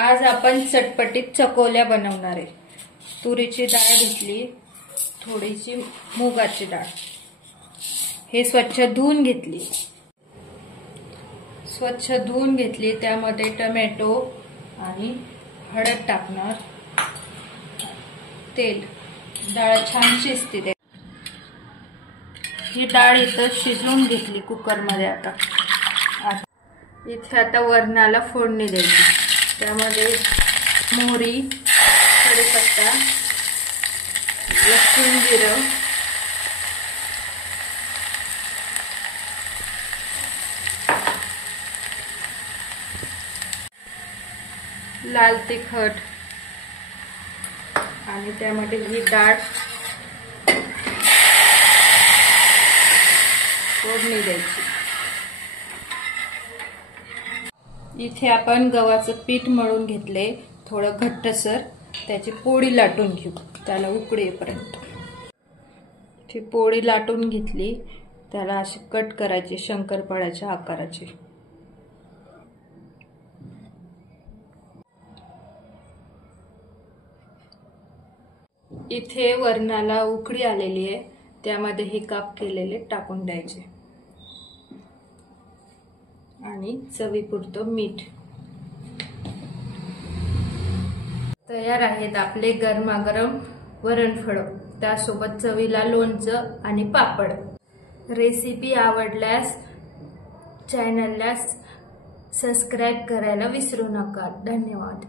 आज आपण चटपटीत चकोल्या बनवणार आहे। तुरीची डाळ घेतली, थोडीशी मुगाची डाळ, हे स्वच्छ धुवून घेतली। त्यामध्ये टोमॅटो आणि हळद टाकणार, तेल, डाळ छान शिजते। ही डाळ इथं शिजवून घेतली कुकर मध्ये। इथे आता वरणाला फोडणी द्यायची। त्यामध्ये मोहरी, कढीपत्ता, लसूण, जिरं, लाल तिखट आणि त्यामध्ये ही डाळ फोडणी द्यायची। इथे आपण गव्हाचं पीठ मळून घेतले, थोडं घट्टसर। त्याची पोळी लाटून घेऊ, त्याला उकळी येईपर्यंत। ती पोळी लाटून घेतली, त्याला अशी कट करायची शंकरपाळ्याच्या आकाराची। इथे वरणाला उकळी आलेली आहे, त्यामध्ये हे काप केलेले टाकून द्यायचे आणि चवीपुरतं मीठ। तयार आहेत आपले गरमागरम वरणफळ, त्यासोबत चवीला लोणचं आणि पापड। रेसिपी आवडल्यास चॅनलला सबस्क्राइब करायला विसरू नका। धन्यवाद।